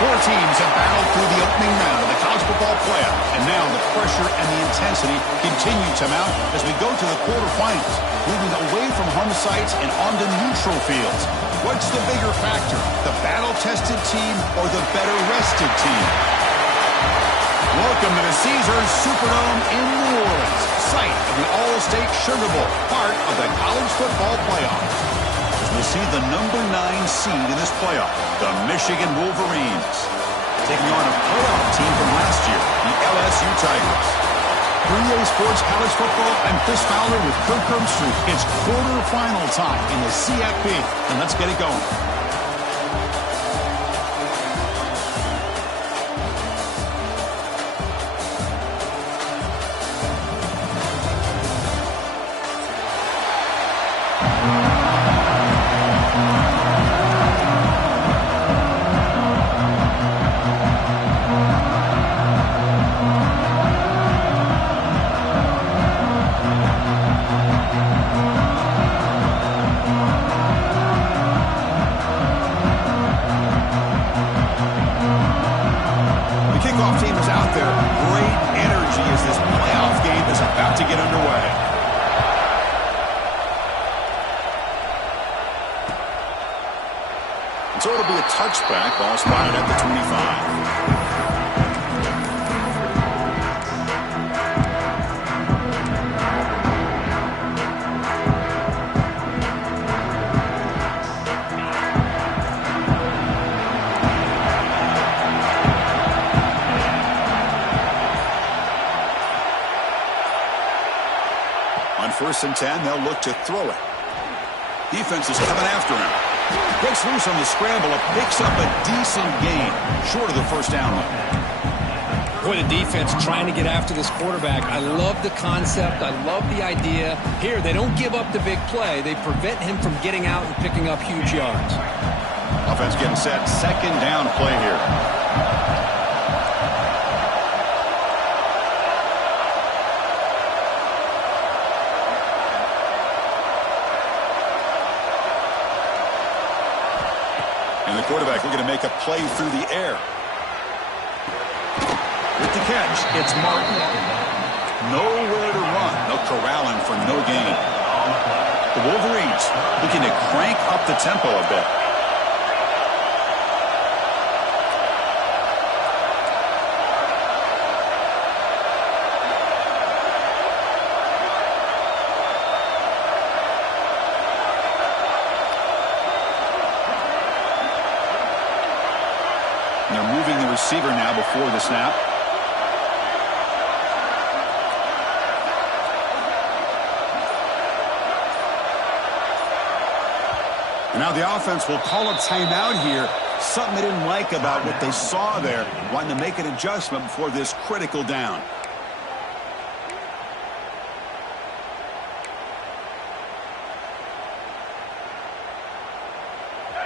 Four teams have battled through the opening round of the college football playoff, and now the pressure and the intensity continue to mount as we go to the quarterfinals, moving away from home sites and onto neutral fields. What's the bigger factor, the battle-tested team or the better-rested team? Welcome to the Caesars Superdome in New Orleans, site of the All-State Sugar Bowl, part of the college football playoff. We'll see the number 9 seed in this playoff, the Michigan Wolverines, taking on a playoff team from last year, the LSU Tigers. For EA Sports College Football, I'm Chris Fowler with Kirk Herbstreit. It's quarterfinal time in the CFP, and let's get it going. So it'll be a touchback, ball spotted at the 25. On 1st and 10, they'll look to throw it. Defense is coming after him. Breaks loose on the scramble and picks up a decent gain, short of the first down line. Boy, the defense trying to get after this quarterback. I love the concept. I love the idea. Here, they don't give up the big play. They prevent him from getting out and picking up huge yards. Offense getting set. 2nd down play here. And the quarterback looking to make a play through the air. With the catch, it's Martin. Nowhere to run. They'll corral him for no gain. The Wolverines looking to crank up the tempo a bit. And they're moving the receiver now before the snap. And now the offense will call a timeout here. Something they didn't like about what they saw there. Wanting to make an adjustment before this critical down.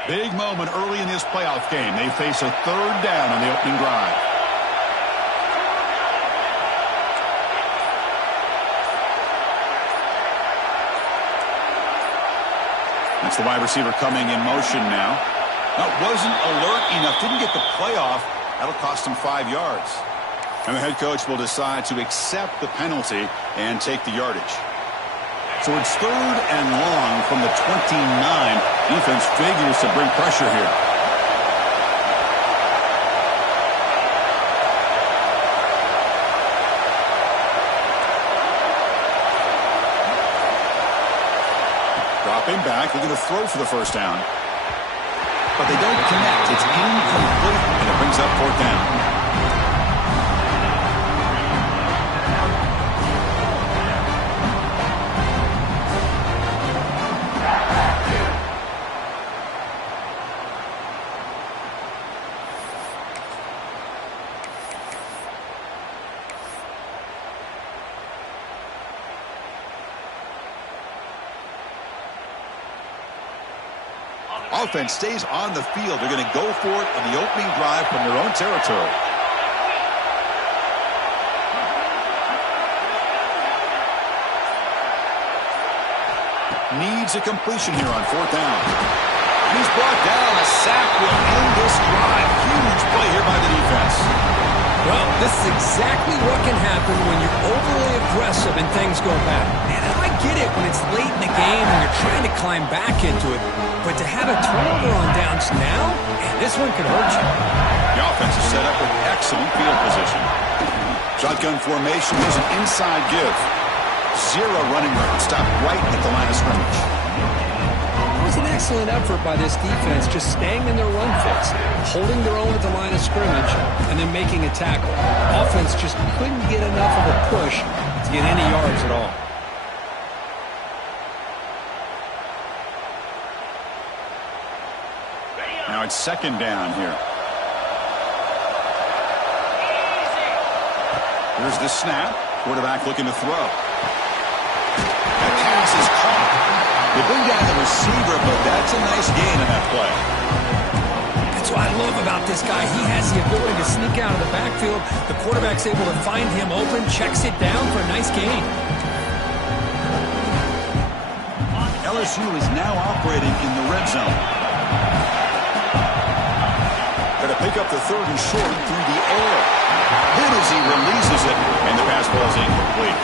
Big moment early in this playoff game. They face a 3rd down on the opening drive. That's the wide receiver coming in motion now. That wasn't alert enough. Didn't get the playoff. That'll cost him 5 yards. And the head coach will decide to accept the penalty and take the yardage. So it's 3rd and long from the 29. Defense figures to bring pressure here. Dropping back, looking to throw for the first down. But they don't connect. It's incomplete, and it brings up 4th down. Offense stays on the field. They're going to go for it on the opening drive from their own territory. Needs a completion here on 4th down. And he's brought down. A sack will end this drive. Huge play here by the defense. Well, this is exactly what can happen when you're overly aggressive and things go bad. And I get it when it's late in the game and you're trying to climb back into it. But to have a turnover on downs now, man, this one could hurt you. The offense is set up with excellent field position. Shotgun formation. There's an inside give. 0 running room. Stop right at the line of scrimmage. It was an excellent effort by this defense, just staying in their run fits, holding their own at the line of scrimmage, and then making a tackle. Offense just couldn't get enough of a push to get any yards at all. Now it's 2nd down here. Here's the snap. Quarterback looking to throw. That pass is caught. They bring down the receiver, but that's a nice gain in that play. That's what I love about this guy. He has the ability to sneak out of the backfield. The quarterback's able to find him open, checks it down for a nice gain. LSU is now operating in the red zone. Going to pick up the 3rd and short through the air. Hit as he releases it, and the pass ball is incomplete.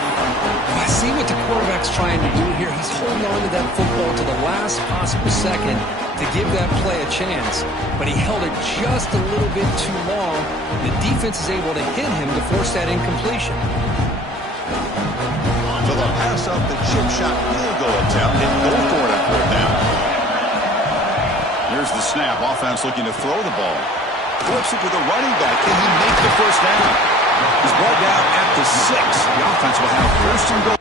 I see what the quarterback's trying to do here. He's holding on to that football to the last possible second to give that play a chance. But he held it just a little bit too long. The defense is able to hit him to force that incompletion. So they'll pass up the chip shot field goal attempt and go for it on 4th down. Here's the snap. Offense looking to throw the ball. Flips it to the running back. Can he make the first down? He's brought down at the 6. The offense will have 1st and goal.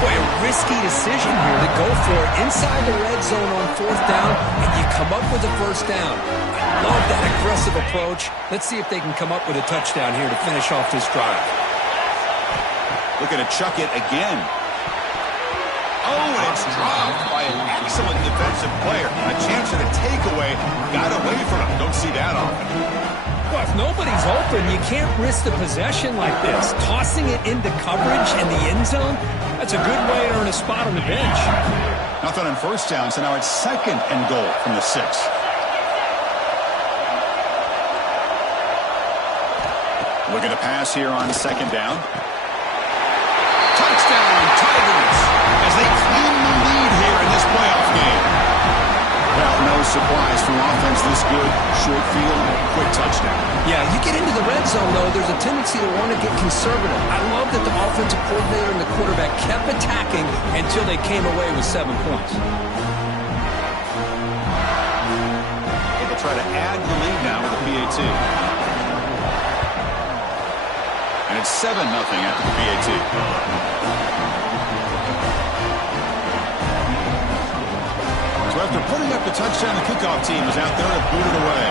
Boy, a risky decision here to go for it inside the red zone on 4th down, and you come up with a first down. I love that aggressive approach. Let's see if they can come up with a touchdown here to finish off this drive. Looking to chuck it again. Oh, and it's dropped by an excellent defensive player. A chance at a takeaway. Got away from him. Don't see that often. Well, if nobody's open, you can't risk the possession like this. Tossing it into coverage in the end zone, that's a good way to earn a spot on the bench. Nothing on 1st down, so now it's 2nd and goal from the 6. Looking to pass here on 2nd down. Touchdown, Tigers, as they claim the lead here in this playoff game. Well, no surprise from offense this good. Short field, quick touchdown. Yeah, you get into the red zone, though, there's a tendency to want to get conservative. I love that the offensive coordinator and the quarterback kept attacking until they came away with 7 points. They'll try to add the lead now with the PAT. And it's 7-0 after the PAT. So after putting up the touchdown, the kickoff team is out there to boot it away.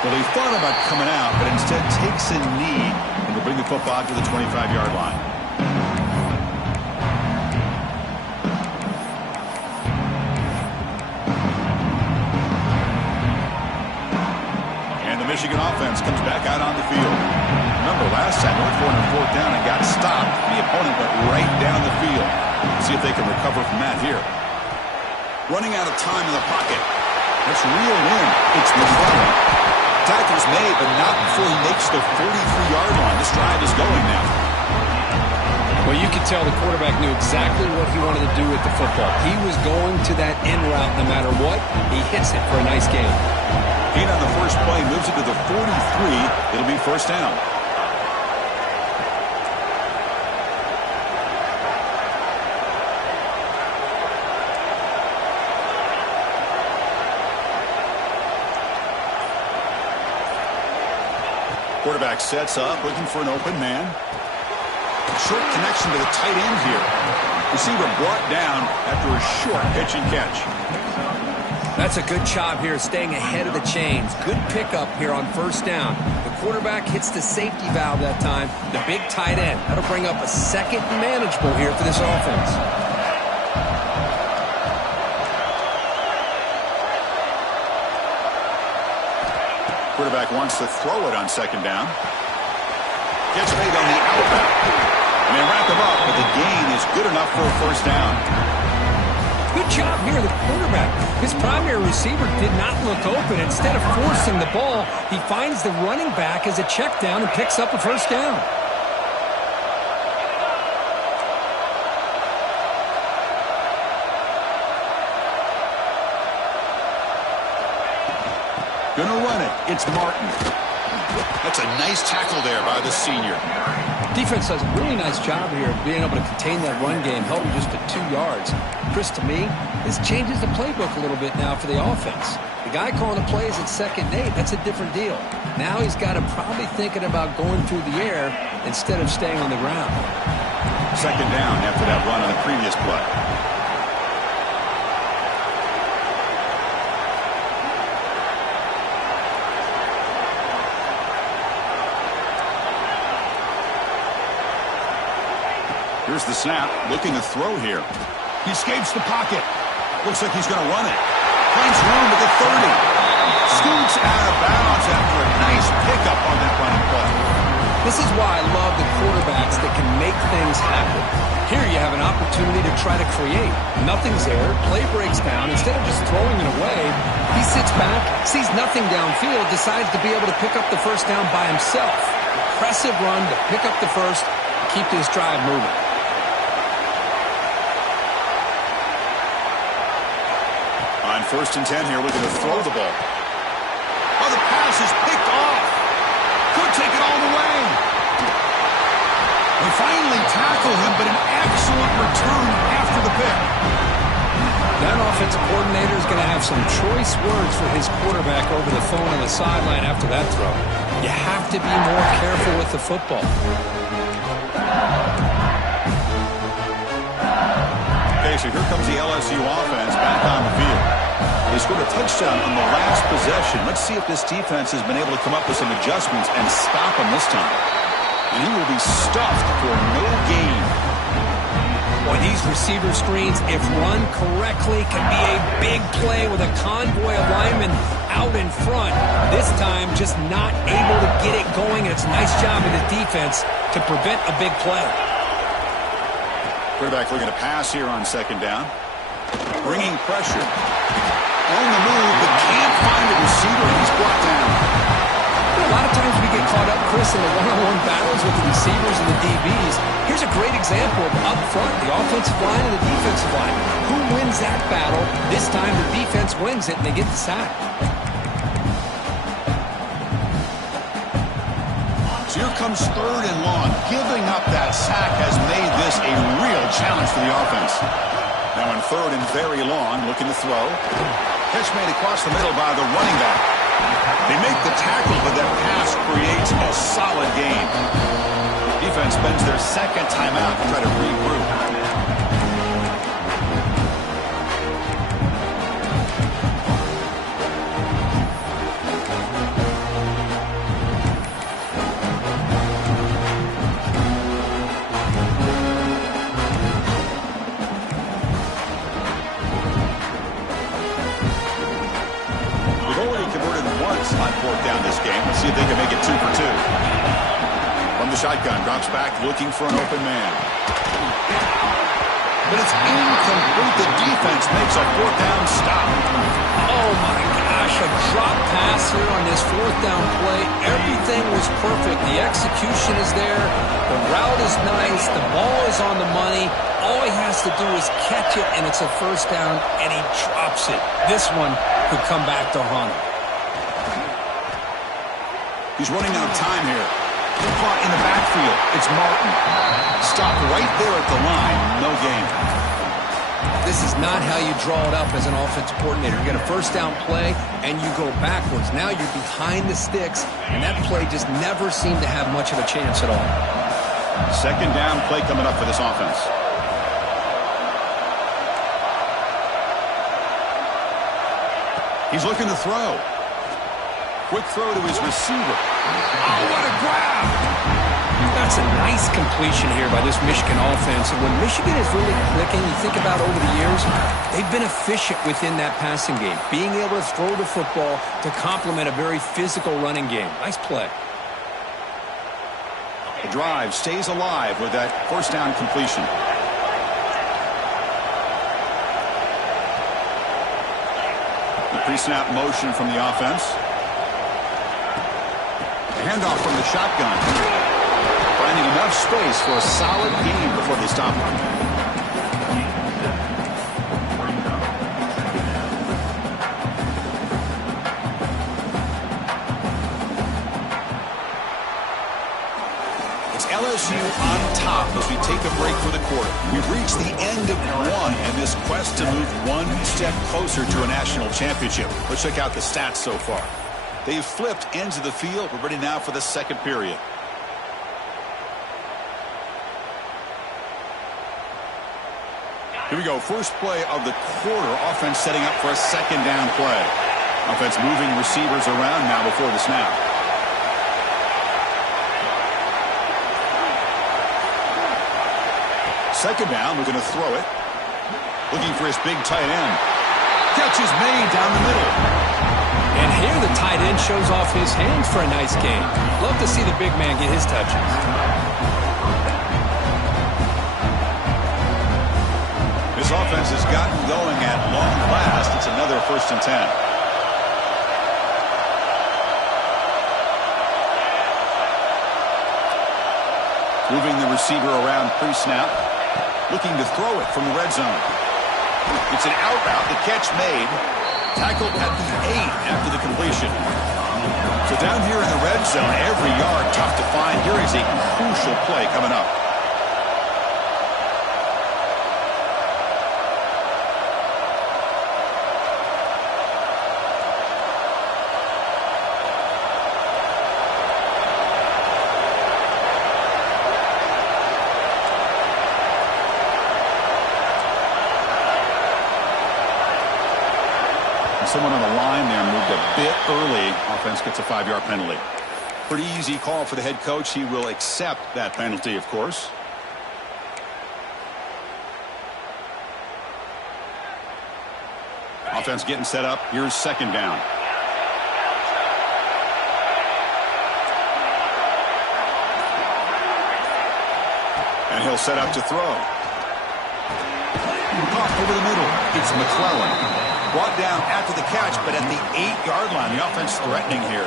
Well, he thought about coming out, but instead takes a knee and will bring the football to the 25-yard line. And the Michigan offense comes back out on the field. Remember, last time they were going on 4th down and got stopped. The opponent went right down the field. Let's see if they can recover from that here. Running out of time in the pocket. Let's reel in. It's McClellan. Tackle's made, but not before he makes the 43-yard line. This drive is going now. Well, you could tell the quarterback knew exactly what he wanted to do with the football. He was going to that end route no matter what. He hits it for a nice gain. Gain on the first play, moves it to the 43. It'll be 1st down. Quarterback sets up, looking for an open man. Short connection to the tight end here. Receiver brought down after a short pitch and catch. That's a good job here, staying ahead of the chains. Good pickup here on 1st down. The quarterback hits the safety valve that time. The big tight end. That'll bring up a 2nd and manageable here for this offense. Quarterback wants to throw it on 2nd down. Gets made on the outback. And they wrap him up, but the gain is good enough for a 1st down. Good job here, the quarterback. His primary receiver did not look open. Instead of forcing the ball, he finds the running back as a check down and picks up a 1st down. Gonna run it. It's Martin. That's a nice tackle there by the senior. Defense does a really nice job here of being able to contain that run game, held him just to 2 yards. Chris, to me, this changes the playbook a little bit now for the offense. The guy calling the plays at 2nd and 8, that's a different deal. Now he's got to probably thinking about going through the air instead of staying on the ground. 2nd down after that run on the previous play. Here's the snap, looking to throw here. He escapes the pocket. Looks like he's going to run it. Finds room at the 30. Scoots out of bounds after a nice pickup on that running play. This is why I love the quarterbacks that can make things happen. Here you have an opportunity to try to create. Nothing's there. Play breaks down. Instead of just throwing it away, he sits back, sees nothing downfield, decides to be able to pick up the 1st down by himself. Impressive run to pick up the 1st, keep this drive moving. On 1st and 10 here, looking to throw the ball. Oh, the pass is picked off. Could take it all the way. They finally tackle him, but an excellent return after the pick. That offensive coordinator is going to have some choice words for his quarterback over the phone on the sideline after that throw. You have to be more careful with the football. Okay, so here comes the LSU offense back on the field. They scored a touchdown on the last possession. Let's see if this defense has been able to come up with some adjustments and stop him this time. And he will be stuffed for no gain. Boy, these receiver screens, if run correctly, can be a big play with a convoy of linemen out in front. This time, just not able to get it going. And it's a nice job of the defense to prevent a big play. Quarterback looking to pass here on 2nd down. Bringing pressure. On the move, but can't find a receiver. He's brought down. A lot of times we get caught up, Chris, in the one-on-one battles with the receivers and the DBs. Here's a great example of up front, the offensive line and the defensive line. Who wins that battle? This time the defense wins it, and they get the sack. So here comes 3rd and long. Giving up that sack has made this a real challenge for the offense. Now in 3rd and very long, looking to throw. Catch made across the middle by the running back. They make the tackle, but that pass creates a solid gain. Defense spends their 2nd timeout to try to regroup. shotgun, drops back, looking for an open man. But it's incomplete. The defense makes a fourth down stop. Oh, my gosh, a drop pass here on this fourth down play. Everything was perfect. The execution is there. The route is nice. The ball is on the money. All he has to do is catch it, and it's a first down, and he drops it. This one could come back to haunt him. He's running out of time here. Caught in the backfield. It's Martin. Stopped right there at the line. No gain. This is not how you draw it up as an offensive coordinator. You get a first down play, and you go backwards. Now you're behind the sticks, and that play just never seemed to have much of a chance at all. Second down play coming up for this offense. He's looking to throw. Quick throw to his receiver. Oh, what a grab! That's a nice completion here by this Michigan offense. And when Michigan is really clicking, you think about over the years, they've been efficient within that passing game, being able to throw the football to complement a very physical running game. Nice play. The drive stays alive with that first down completion. The pre-snap motion from the offense. Handoff from the shotgun. Finding enough space for a solid gain before they stop him. It's LSU on top as we take a break for the quarter. We've reached the end of one in this quest to move one step closer to a national championship. Let's check out the stats so far. They've flipped ends of the field. We're ready now for the second period. Here we go. First play of the quarter. Offense setting up for a second down play. Offense moving receivers around now before the snap. Second down. We're going to throw it. Looking for his big tight end. Catch is made down the middle. And here the tight end shows off his hands for a nice game. Love to see the big man get his touches. This offense has gotten going at long last. It's another 1st and 10. Moving the receiver around pre-snap. Looking to throw it from the red zone. It's an out route. The catch made. Tackled at the 8 after the completion. So down here in the red zone, every yard tough to find. Here is a crucial play coming up. Someone on the line there moved a bit early. Offense gets a 5-yard penalty. Pretty easy call for the head coach. He will accept that penalty, of course. Offense getting set up. Here's second down. And he'll set up to throw. Caught over the middle. It's McClellan. Brought down after the catch, but at the 8-yard line, the offense threatening here.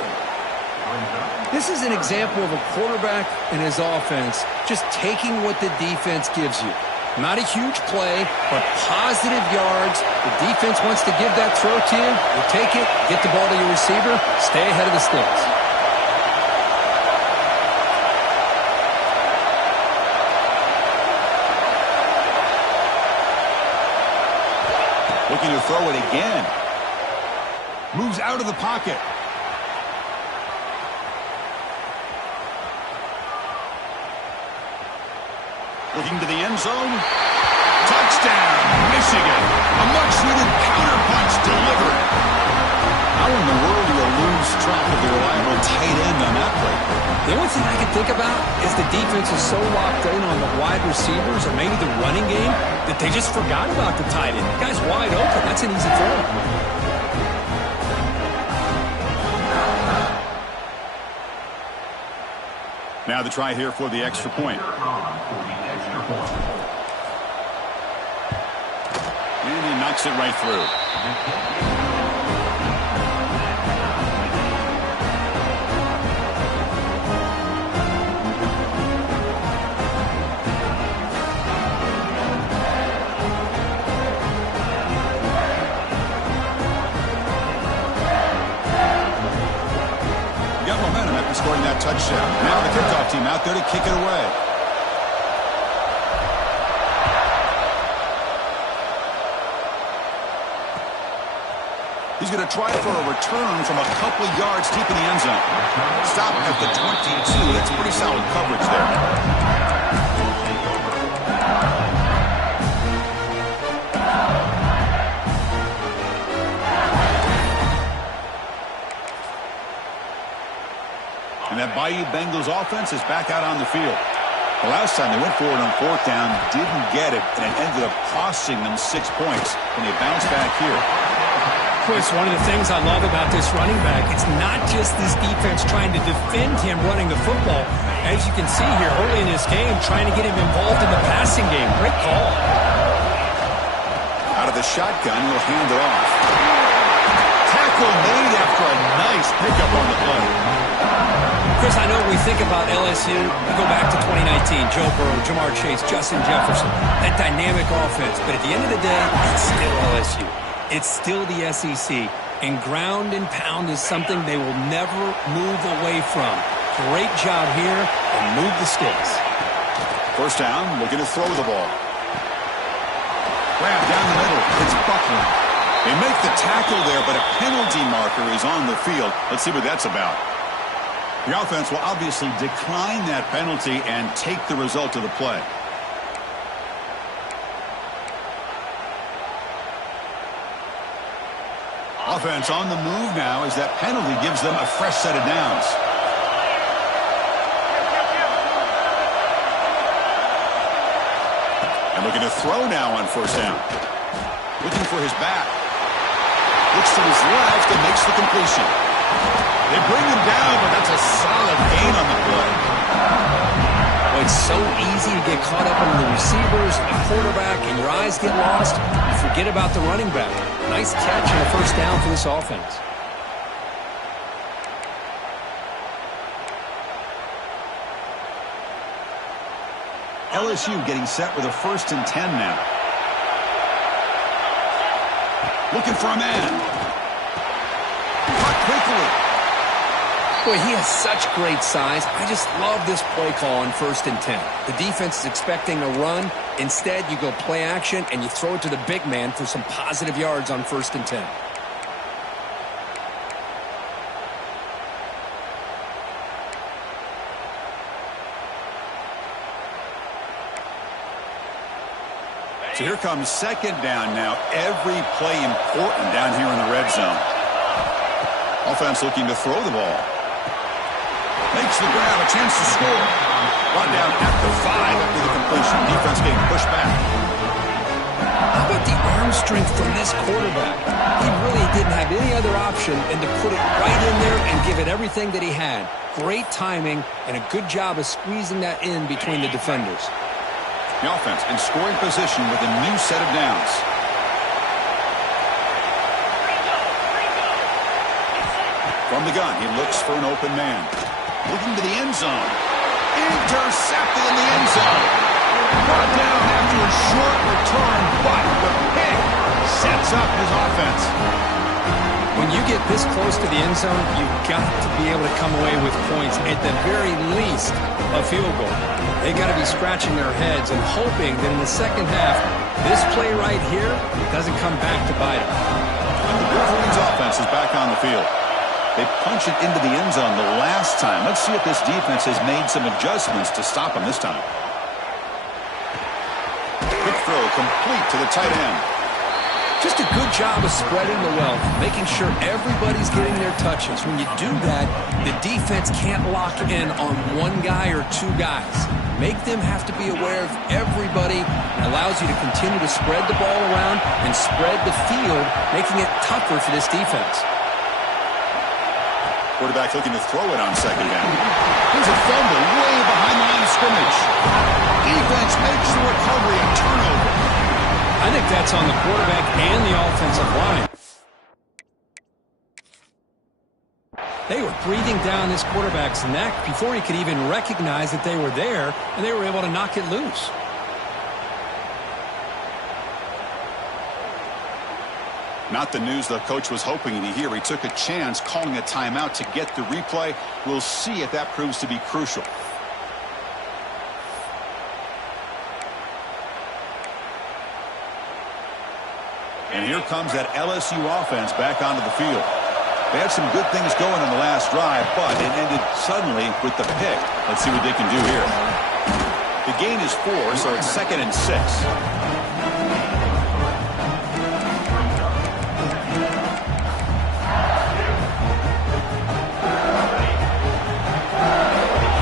This is an example of a quarterback and his offense just taking what the defense gives you. Not a huge play, but positive yards. The defense wants to give that throw to you. You take it, get the ball to your receiver, stay ahead of the sticks. Looking to throw it again. Moves out of the pocket. Looking to the end zone. Touchdown, Michigan. A much-needed counter-punch delivered. How in the world do you lose track of the reliable tight end on that play? The only thing I can think about is the defense is so locked in on the wide receivers or maybe the running game that they just forgot about the tight end. The guy's wide open. That's an easy throw. Now the try here for the extra point. And he knocks it right through. Got momentum after scoring that touchdown. Now the kickoff team out there to kick it away. He's going to try for a return from a couple yards deep in the end zone. Stop at the 22. That's pretty solid coverage there. And that Bayou Bengals offense is back out on the field. The last time they went forward on fourth down, didn't get it, and it ended up costing them 6 points. And they bounce back here. Chris, one of the things I love about this running back, it's not just this defense trying to defend him running the football. As you can see here early in this game, trying to get him involved in the passing game. Great call. Out of the shotgun, he'll hand it off. Tackle made after a nice pickup on the play. Chris, I know when we think about LSU, we go back to 2019, Joe Burrow, Jamar Chase, Justin Jefferson, that dynamic offense. But at the end of the day, it's still LSU. It's still the SEC. And ground and pound is something they will never move away from. Great job here, and move the sticks. First down, looking to throw the ball. Grab down the middle. It's buckling. They make the tackle there, but a penalty marker is on the field. Let's see what that's about. The offense will obviously decline that penalty and take the result of the play. Offense on the move now as that penalty gives them a fresh set of downs. And looking to throw now on first down. Looking for his back. Looks to his left and makes the completion. They bring him down, but that's a solid gain on the play. Well, it's so easy to get caught up in the receivers and the quarterback, and your eyes get lost. You forget about the running back. Nice catch and a first down for this offense. LSU getting set with a 1st and 10 now. Looking for a man. Caught quickly. Boy, he has such great size. I just love this play call on 1st and 10. The defense is expecting a run. Instead, you go play action, and you throw it to the big man for some positive yards on 1st and 10. So here comes second down now. Every play important down here in the red zone. Offense looking to throw the ball. Makes the grab, a chance to score. Brought down at the 5 after the completion. Defense getting pushed back. How about the arm strength from this quarterback? He really didn't have any other option than to put it right in there and give it everything that he had. Great timing and a good job of squeezing that in between the defenders. The offense in scoring position with a new set of downs. From the gun, he looks for an open man. Looking to the end zone. Intercepted in the end zone. Brought down after a short return, but the pick sets up his offense. When you get this close to the end zone, you've got to be able to come away with points, at the very least, a field goal. They got to be scratching their heads and hoping that in the second half, this play right here doesn't come back to bite them. The Wolverines offense is back on the field. They punch it into the end zone the last time. Let's see if this defense has made some adjustments to stop them this time. Quick throw complete to the tight end. Just a good job of spreading the wealth, making sure everybody's getting their touches. When you do that, the defense can't lock in on one guy or two guys. Make them have to be aware of everybody. It allows you to continue to spread the ball around and spread the field, making it tougher for this defense. Quarterback looking to throw it on second down. Here's a fumble way I think that's on the quarterback and the offensive line. They were breathing down this quarterback's neck before he could even recognize that they were there, and they were able to knock it loose. Not the news the coach was hoping to hear. He took a chance calling a timeout to get the replay. We'll see if that proves to be crucial. And here comes that LSU offense back onto the field. They had some good things going on the last drive, but it ended suddenly with the pick. Let's see what they can do here. The gain is 4, so it's 2nd and 6.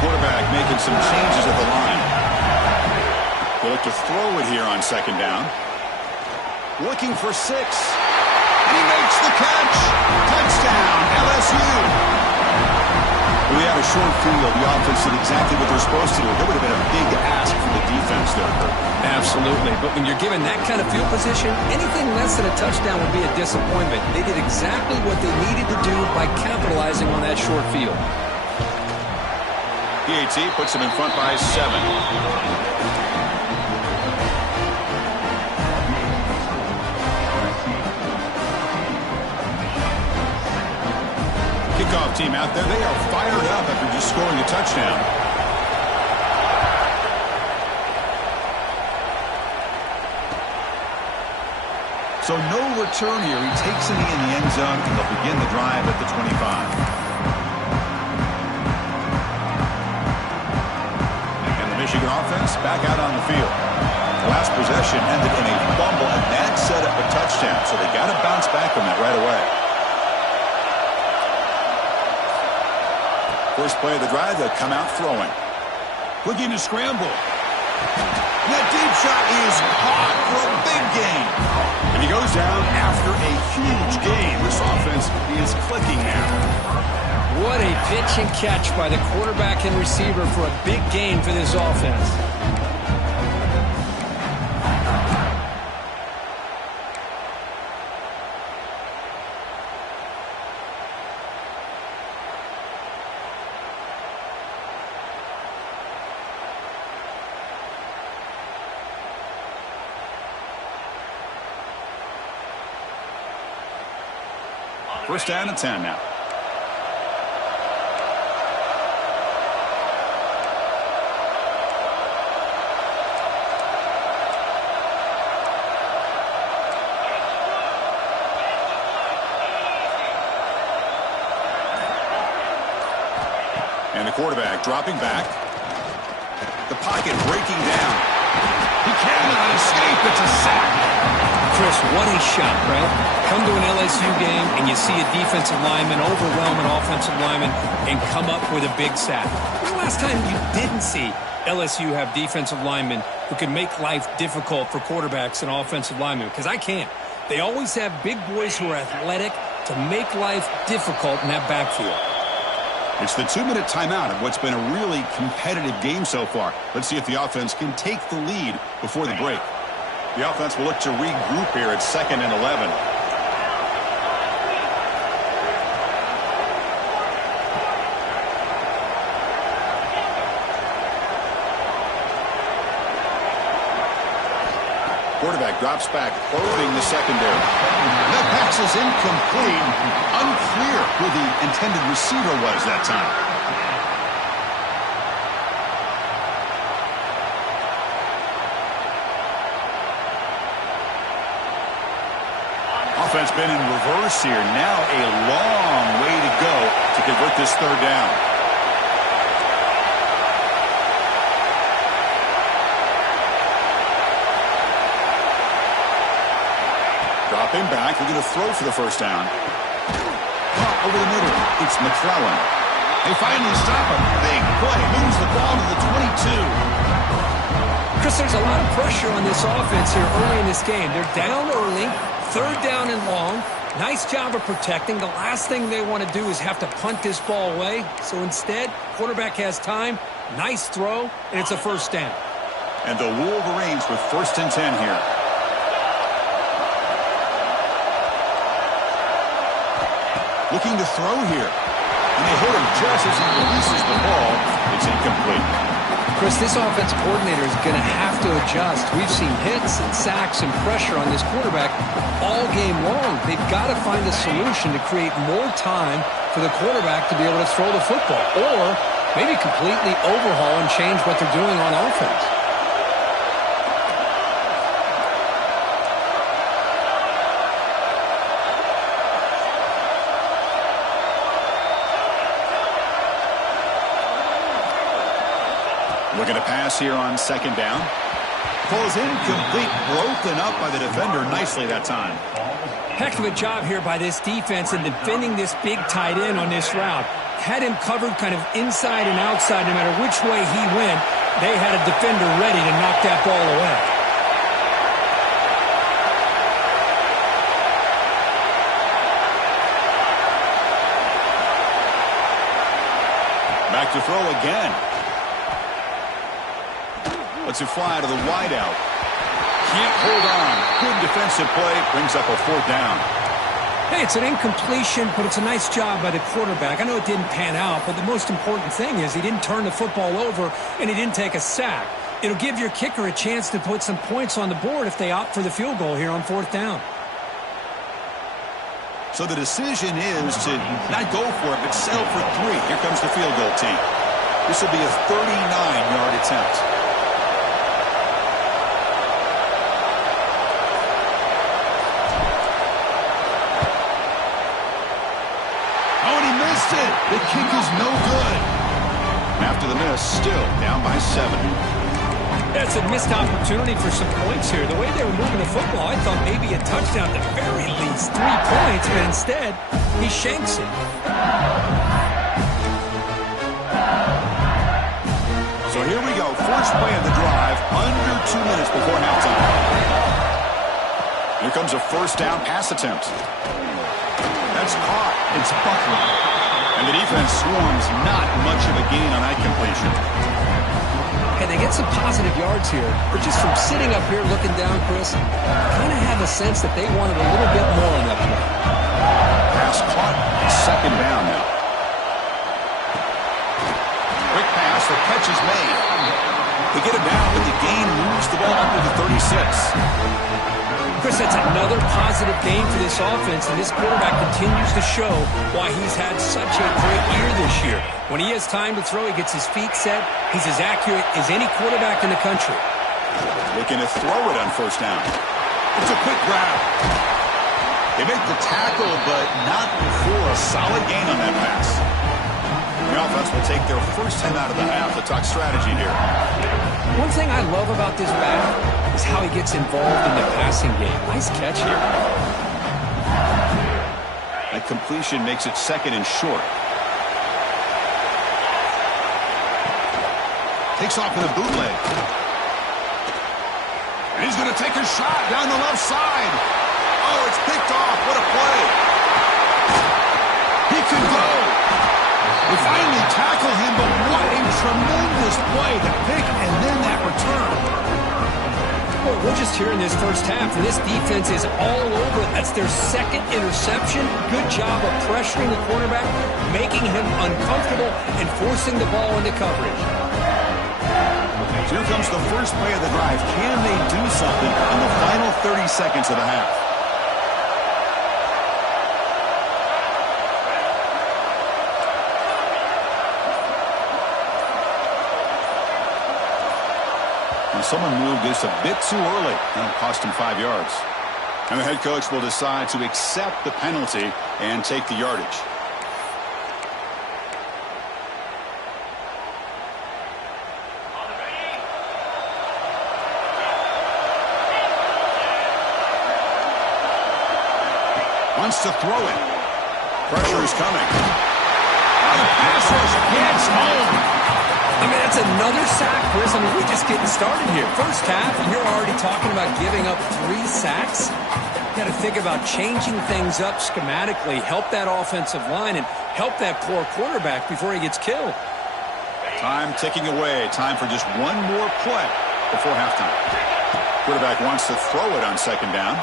Quarterback making some changes at the line. They look to throw it here on 2nd down. Looking for 6. And he makes the catch. Touchdown, LSU. Well, they had a short field. The offense did exactly what they're supposed to do. That would have been a big ask for the defense there, Kurt. Absolutely. But when you're given that kind of field position, anything less than a touchdown would be a disappointment. They did exactly what they needed to do by capitalizing on that short field. PAT puts them in front by 7. Kickoff team out there. They are fired up after just scoring a touchdown. So no return here. He takes it in the end zone, and they'll begin the drive at the 25. And the Michigan offense back out on the field. The last possession ended in a fumble, and that set up a touchdown. So they got to bounce back from that right away. First play of the drive, they'll come out throwing. Looking to scramble. That deep shot is caught for a big gain. And he goes down after a huge gain. This offense is clicking now. What a pitch and catch by the quarterback and receiver for a big gain for this offense. First down and 10 now. And the quarterback dropping back. The pocket breaking down. He cannot escape. It's a sack. Chris, what a shot, right? Come to an LSU game and you see a defensive lineman overwhelm an offensive lineman and come up with a big sack. When the last time you didn't see LSU have defensive linemen who can make life difficult for quarterbacks and offensive linemen? Because I can't. They always have big boys who are athletic to make life difficult in that backfield. It's the 2-minute timeout of what's been a really competitive game so far. Let's see if the offense can take the lead before the break. The offense will look to regroup here at 2nd and 11. Quarterback drops back, probing the secondary. That pass is incomplete. Unclear who the intended receiver was that time. Offense been in reverse here. Now a long way to go to convert this 3rd down. Dropping back. They're going to throw for the 1st down. Caught over the middle. It's McClellan. They finally stop him. Big play. Moves the ball to the 22. Chris, there's a lot of pressure on this offense here early in this game. They're down early. 3rd down and long. Nice job of protecting. The last thing they want to do is have to punt this ball away. So instead, quarterback has time. Nice throw, and it's a 1st down. And the Wolverines with 1st and 10 here. Looking to throw here. And they hit him just as he releases the ball. It's incomplete. Chris, this offensive coordinator is going to have to adjust. We've seen hits and sacks and pressure on this quarterback all game long. They've got to find a solution to create more time for the quarterback to be able to throw the football, or maybe completely overhaul and change what they're doing on offense. Looking to pass here on second down. Falls incomplete, broken up by the defender nicely that time. Heck of a job here by this defense in defending this big tight end on this route. Had him covered kind of inside and outside no matter which way he went. They had a defender ready to knock that ball away. Back to throw again. Lets it fly to the wideout. Can't hold on. Good defensive play. Brings up a fourth down. Hey, it's an incompletion, but it's a nice job by the quarterback. I know it didn't pan out, but the most important thing is he didn't turn the football over and he didn't take a sack. It'll give your kicker a chance to put some points on the board if they opt for the field goal here on fourth down. So the decision is to not go for it, but settle for 3. Here comes the field goal team. This will be a 39-yard attempt. The kick is no good. After the miss, still down by 7. That's a missed opportunity for some points here. The way they were moving the football, I thought maybe a touchdown at the very least. 3 points, but instead, he shanks it. So here we go. First play of the drive, under 2 minutes before halftime. Here comes a first down pass attempt. That's caught. It's Buckland. And the defense swarms, not much of a gain on that completion. And they get some positive yards here, but just from sitting up here looking down, Chris, kind of have a sense that they wanted a little bit more on that play. Pass caught. Second down now. Quick pass. The catch is made. They get it down, but the gain moves the ball up to the 36. Chris, that's another positive game for this offense, and this quarterback continues to show why he's had such a great year this year. When he has time to throw, he gets his feet set. He's as accurate as any quarterback in the country. Looking to throw it on first down. It's a quick grab. They make the tackle, but not before a solid gain on that pass. The offense will take their first 10 out of the half to talk strategy here. One thing I love about this back is how he gets involved in the passing game. Nice catch here. That completion makes it second and short. Takes off with a bootleg. And he's going to take a shot down the left side. Oh, it's picked off. What a play. He could go. They finally tackle him, but what a tremendous play. The pick and then that return. Well, we're just here in this first half, and this defense is all over it. That's their second interception. Good job of pressuring the quarterback, making him uncomfortable, and forcing the ball into coverage. Here comes the first play of the drive. Can they do something in the final 30 seconds of the half? Someone moved this a bit too early, and it cost him 5 yards. And the head coach will decide to accept the penalty and take the yardage. Wants to throw it. Pressure is coming. Now the pass rush gets home. I mean, that's another sack, Chris. I mean, we're just getting started here. First half, and you're already talking about giving up 3 sacks. You got to think about changing things up schematically, help that offensive line, and help that poor quarterback before he gets killed. Time ticking away. Time for just one more play before halftime. Quarterback wants to throw it on second down.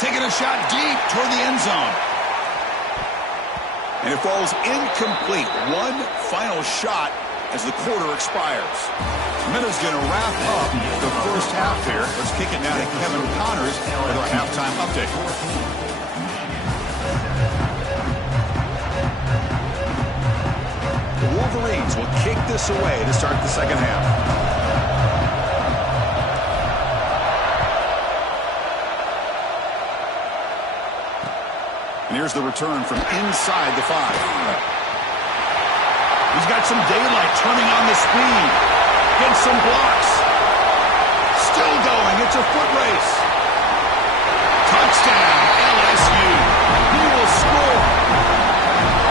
Taking a shot deep toward the end zone. And it falls incomplete. One final shot as the quarter expires. Minutes going to wrap up the first half here. Let's kick it now to Kevin Connors with our halftime update. The Wolverines will kick this away to start the second half. And here's the return from inside the 5. He's got some daylight, turning on the speed. Gets some blocks. Still going. It's a foot race. Touchdown, LSU. He will score.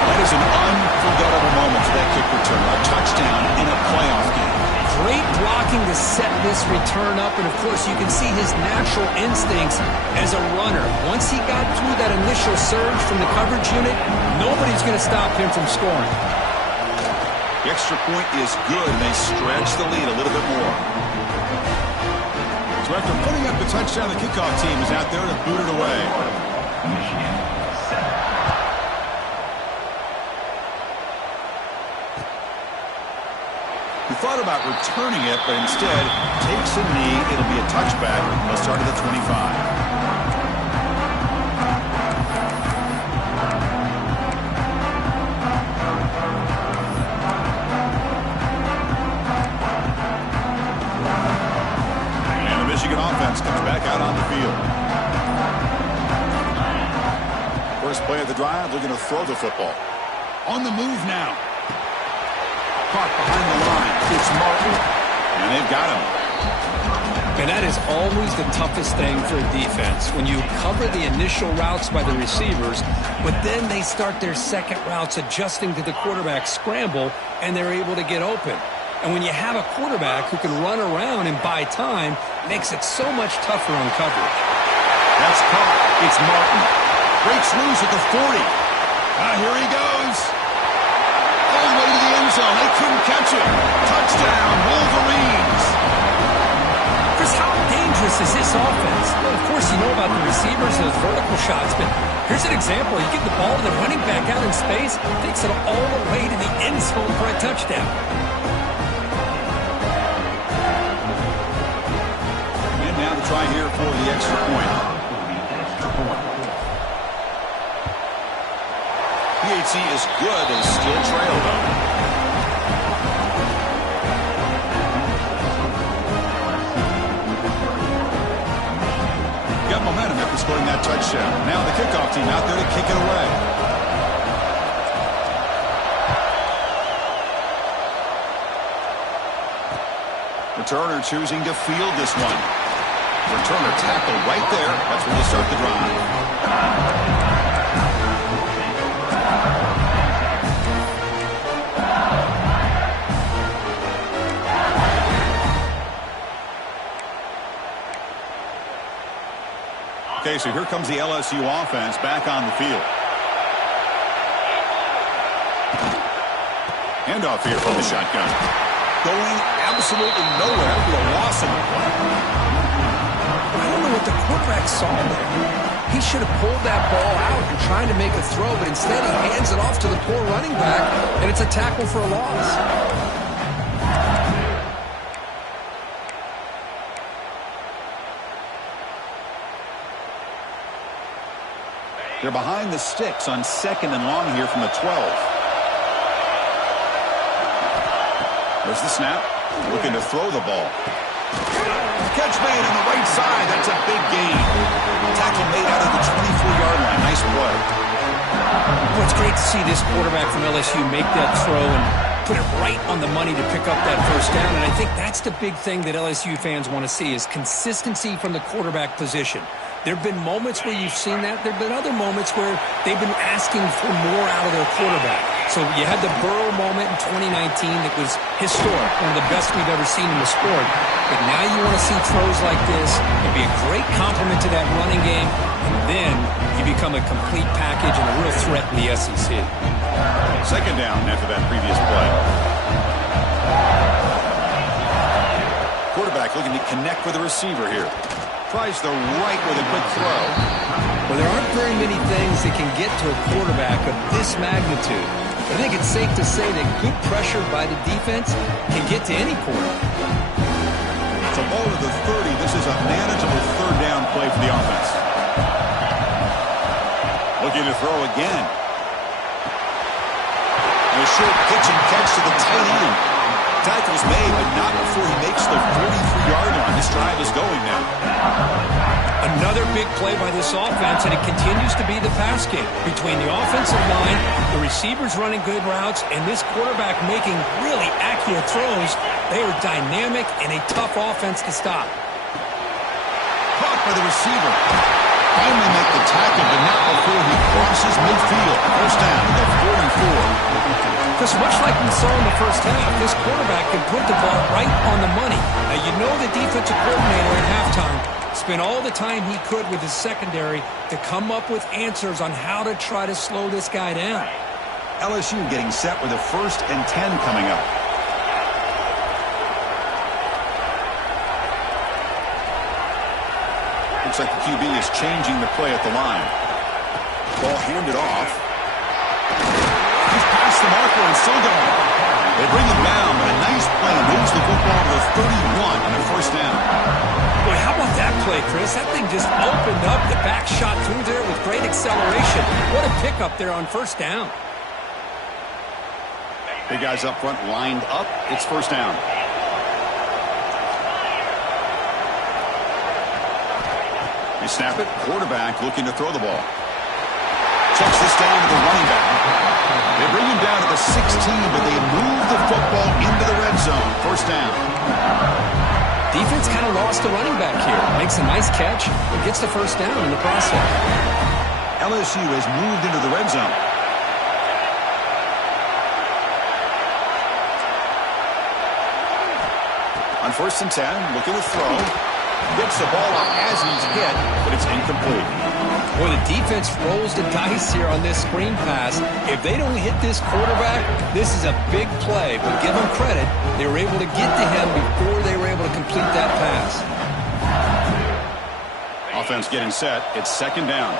That is an unforgettable moment for that kick return. A touchdown in a playoff game. Great blocking to set this return up, and of course you can see his natural instincts as a runner. Once he got through that initial surge from the coverage unit, nobody's going to stop him from scoring. The extra point is good, and they stretch the lead a little bit more. So after putting up the touchdown, the kickoff team is out there to boot it away. He thought about returning it, but instead takes a knee. It'll be a touchback. They'll start at the 25. Offense comes back out on the field. First play of the drive, they're going to throw the football. On the move now. Caught behind the line. It's Martin. And they've got him. And that is always the toughest thing for a defense. When you cover the initial routes by the receivers, but then they start their second routes adjusting to the quarterback scramble, and they're able to get open. And when you have a quarterback who can run around and buy time, it makes it so much tougher on coverage. That's caught. It's Martin. Breaks loose at the 40. Here he goes. All the way to the end zone. They couldn't catch him. Touchdown, Wolverines. Chris, how dangerous is this offense? Well, of course, you know about the receivers, those vertical shots, but here's an example. You get the ball to the running back out in space, takes it all the way to the end zone for a touchdown. Try here for the extra point. PHC is good and still trailed though. Got momentum after scoring that touchdown. Now the kickoff team out there to kick it away. Returner choosing to field this one. Returner tackle right there. That's where they'll start the drive. Okay, so here comes the LSU offense back on the field. Handoff here from the shotgun. Going absolutely nowhere after a loss in the play. I don't know what the quarterback saw there. He should have pulled that ball out and trying to make a throw, but instead he hands it off to the poor running back, and it's a tackle for a loss. They're behind the sticks on 2nd and long here from the 12. There's the snap. Looking to throw the ball. Catch made on the right side. That's a big gain. Tackle made out of the 24-yard line. Nice play. Well, it's great to see this quarterback from LSU make that throw and put it right on the money to pick up that first down. And I think that's the big thing that LSU fans want to see is consistency from the quarterback position. There have been moments where you've seen that. There have been other moments where they've been asking for more out of their quarterback. So you had the Burrow moment in 2019 that was historic, one of the best we've ever seen in the sport. But now you want to see throws like this. It'd be a great compliment to that running game. And then you become a complete package and a real threat in the SEC. Second down after that previous play. Quarterback looking to connect with the receiver here. Tries the right with a quick throw. Well, there aren't very many things that can get to a quarterback of this magnitude. I think it's safe to say that good pressure by the defense can get to any quarterback. It's a ball to the 30. This is a manageable third down play for the offense. Looking to throw again. And a short pitch and catch to the tight end. Tackle's made, but not before he makes the 43-yard line. This drive is going now. Another big play by this offense, and it continues to be the pass game between the offensive line, the receivers running good routes, and this quarterback making really accurate throws. They are dynamic and a tough offense to stop. Caught by the receiver. Finally make the tackle, but not before he crosses midfield. First down to the 44. Because much like we saw in the first half, this quarterback can put the ball right on the money. Now, you know the defensive coordinator at halftime spent all the time he could with his secondary to come up with answers on how to try to slow this guy down. LSU getting set with a 1st and 10 coming up. Looks like the QB is changing the play at the line. Ball handed off. He's past the marker and still going. They bring him down, but a nice play moves the football to the 31 on a first down. Boy, how about that play, Chris? That thing just opened up. The back shot through there with great acceleration. What a pickup there on first down. Big guys up front lined up. It's first down. They snap it. Quarterback looking to throw the ball. Checks this down to the running back. They bring him down to the 16, but they move the football into the red zone. First down. Defense kind of lost the running back here. Makes a nice catch and gets the first down in the process. LSU has moved into the red zone. On 1st and 10, looking to throw. Gets the ball off as he's hit, but it's incomplete. Boy, the defense rolls the dice here on this screen pass. If they don't hit this quarterback, this is a big play. But give them credit, they were able to get to him before they were able to complete that pass. Offense getting set. It's 2nd down.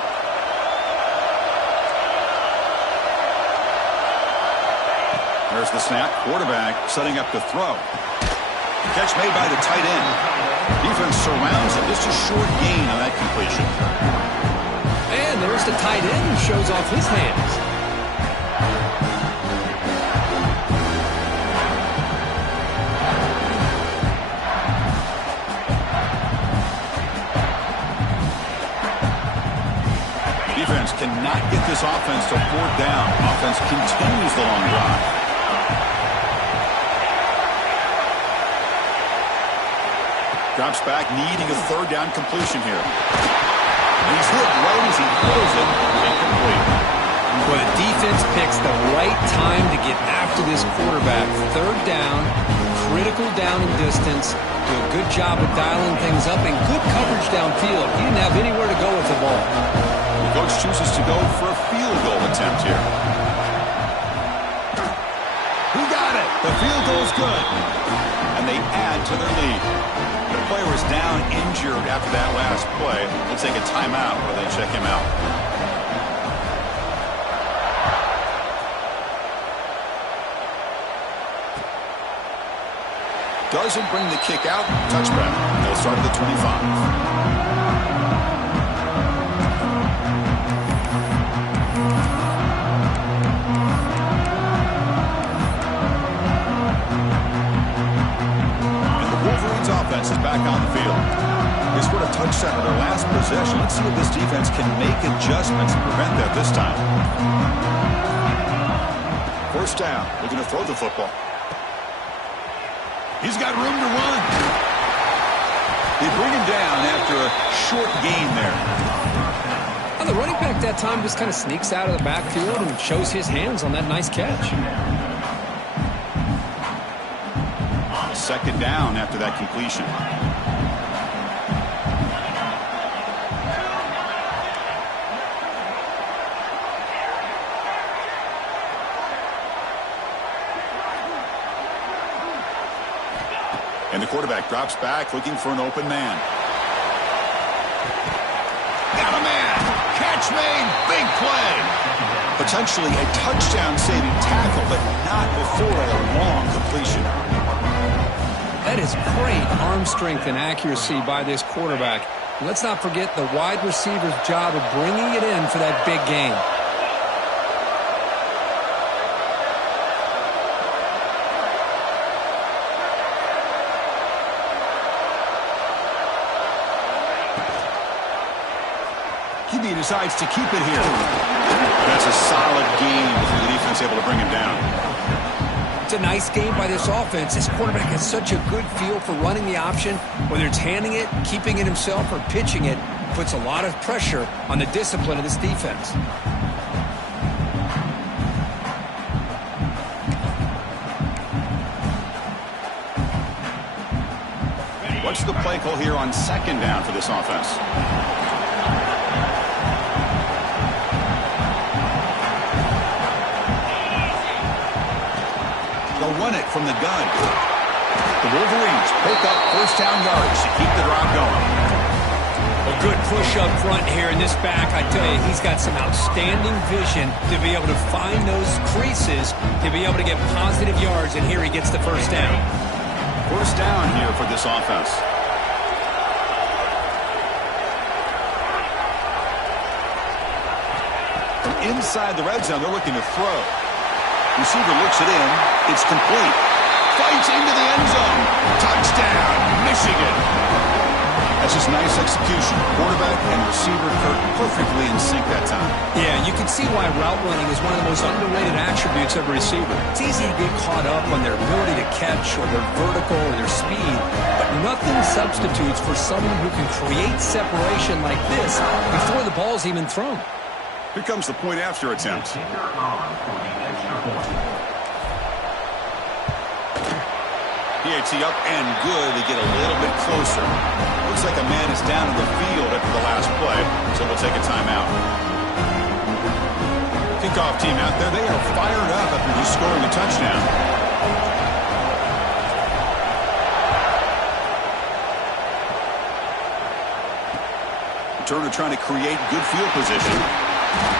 There's the snap. Quarterback setting up to throw. Catch made by the tight end. Defense surrounds him. Just a short gain on that completion. And there's the tight end who shows off his hands. Defense cannot get this offense to 4th down. Offense continues the long drive. Drops back, needing a 3rd down completion here. He's hit right as he throws it. Incomplete. Well, the defense picks the right time to get after this quarterback. 3rd down, critical down and distance. Do a good job of dialing things up and good coverage downfield. He didn't have anywhere to go with the ball. The coach chooses to go for a field goal attempt here. Who got it? The field goal's good. And they add to their lead. The player is down injured after that last play. They'll take a timeout where they check him out. Doesn't bring the kick out. Touchback. They'll start at the 25. Offense is back on the field. They scored a touchdown on their last possession. Let's see if this defense can make adjustments and prevent that this time. 1st down. Looking to throw the football. He's got room to run. They bring him down after a short gain there. Well, the running back that time just kind of sneaks out of the backfield and shows his hands on that nice catch. 2nd down after that completion. And the quarterback drops back looking for an open man. Got a man. catch made. Big play. Potentially a touchdown-saving tackle, but not before a long completion. That is great arm strength and accuracy by this quarterback. And let's not forget the wide receiver's job of bringing it in for that big gain. He decides to keep it here. That's a solid game before the defense able to bring him down. It's a nice game by this offense. This quarterback has such a good feel for running the option. Whether it's handing it, keeping it himself, or pitching it, puts a lot of pressure on the discipline of this defense. What's the play call here on second down for this offense? They'll run it from the gun. The Wolverines pick up first down yards to keep the drive going. A good push up front here in this back. I tell you, he's got some outstanding vision to be able to find those creases, to be able to get positive yards, and here he gets the first down. First down here for this offense. From inside the red zone, they're looking to throw. Receiver looks it in. It's complete. Fights into the end zone. Touchdown, Michigan. That's just nice execution. Quarterback and receiver perfectly in sync that time. Yeah, you can see why route running is one of the most underrated attributes of a receiver. It's easy to get caught up on their ability to catch or their vertical or their speed, but nothing substitutes for someone who can create separation like this before the ball's even thrown. Here comes the point after attempt. PAT up and good to get a little bit closer. Looks like a man is down in the field after the last play, so we'll take a timeout. Kickoff team out there, they are fired up after just scoring a touchdown. Turner trying to create good field position.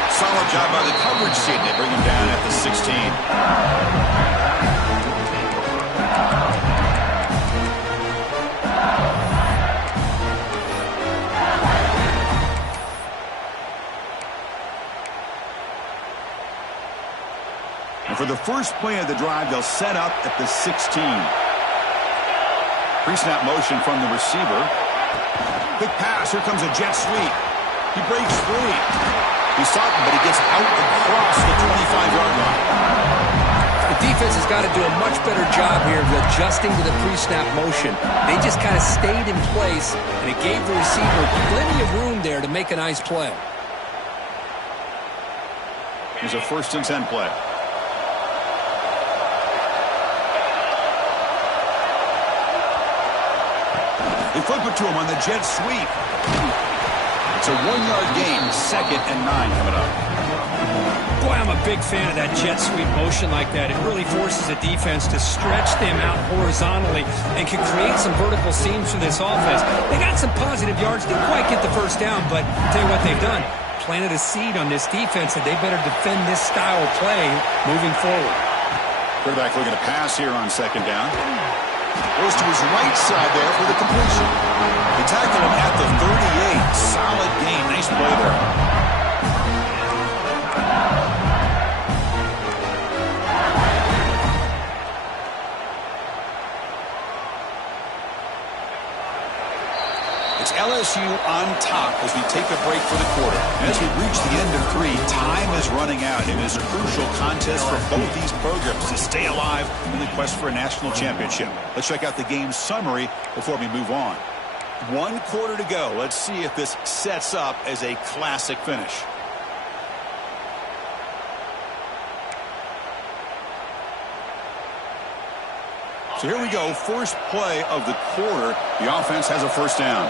Solid job by the coverage team. They bring him down at the 16. And for the first play of the drive, they'll set up at the 16. Pre-snap motion from the receiver. Quick pass. Here comes a jet sweep. He breaks free. He saw it, but he gets out across the 25-yard line. The defense has got to do a much better job here of adjusting to the pre-snap motion. They just kind of stayed in place, and it gave the receiver plenty of room there to make a nice play. Here's a 1st and 10 play. They flip it to him on the jet sweep. It's a 1-yard gain, 2nd and 9 coming up. Boy, I'm a big fan of that jet sweep motion like that. It really forces the defense to stretch them out horizontally and can create some vertical seams for this offense. They got some positive yards. Didn't quite get the first down, but I'll tell you what they've done. Planted a seed on this defense that they better defend this style of play moving forward. Quarterback looking to pass here on 2nd down. Goes to his right side there for the completion. They tackle him at the 38. Solid gain. Nice play there. It's LSU on top as we take a break for the quarter. And as we reach the end of 3, time is running out. It is a crucial contest for both these programs to stay alive in the quest for a national championship. Let's check out the game summary before we move on. 1 quarter to go. Let's see if this sets up as a classic finish. So here we go. First play of the quarter. The offense has a first down.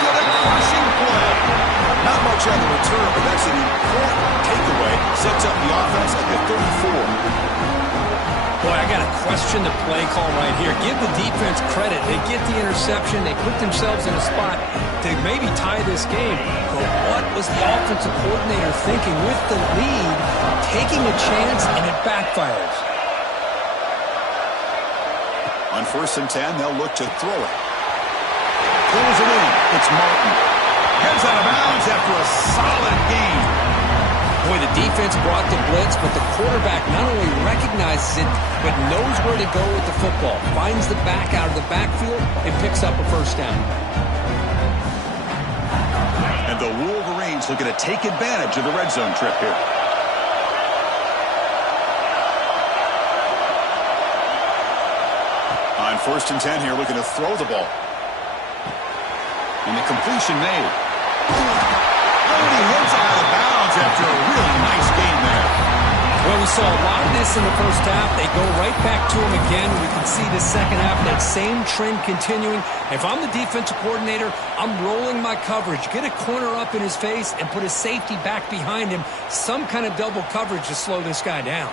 A crushing play. Not much on the return, but that's an important takeaway. Sets up the offense at the 34. Boy, I got to question the play call right here. Give the defense credit. They get the interception. They put themselves in a spot to maybe tie this game. But what was the offensive coordinator thinking with the lead, taking a chance, and it backfires? On 1st and 10, they'll look to throw it. Pulls it in. It's Martin. Heads out of bounds after a solid game. Boy, the defense brought the blitz, but the quarterback not only recognizes it, but knows where to go with the football. Finds the back out of the backfield and picks up a first down. And the Wolverines looking to take advantage of the red zone trip here. On 1st and 10 here, looking to throw the ball. And the completion made. And he hits out of bounds after a really nice game there. Well, we saw a lot of this in the first half. They go right back to him again. We can see the second half, that same trend continuing. If I'm the defensive coordinator, I'm rolling my coverage. Get a corner up in his face and put a safety back behind him. Some kind of double coverage to slow this guy down.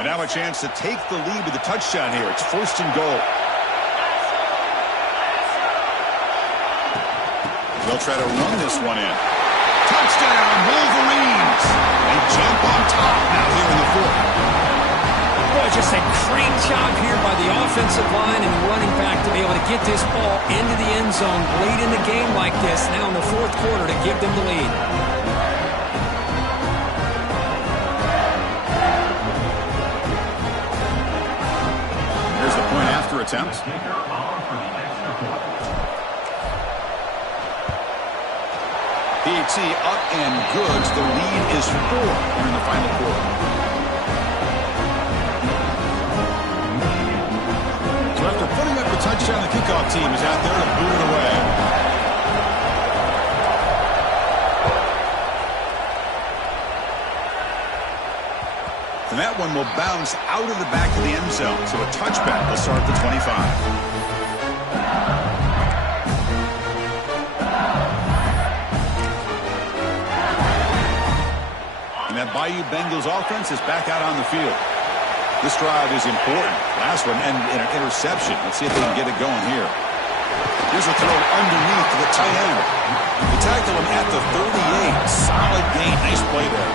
And now a chance to take the lead with a touchdown here. It's 1st and goal. They'll try to run this one in. Touchdown, Wolverines! They jump on top now here in the 4th. Boy, just a great job here by the offensive line and running back to be able to get this ball into the end zone late in the game like this, now in the 4th quarter, to give them the lead. Attempt. PAT up and good. The lead is 4 here in the final quarter. So after putting up the touchdown, the kickoff team is out there to boot it away. And that one will bounce out of the back of the end zone. So a touchback will start at the 25. And that Bayou Bengals offense is back out on the field. This drive is important. Last one, and an interception. Let's see if they can get it going here. Here's a throw underneath to the tight end. They tackle him at the 38. Solid gain. Nice play there.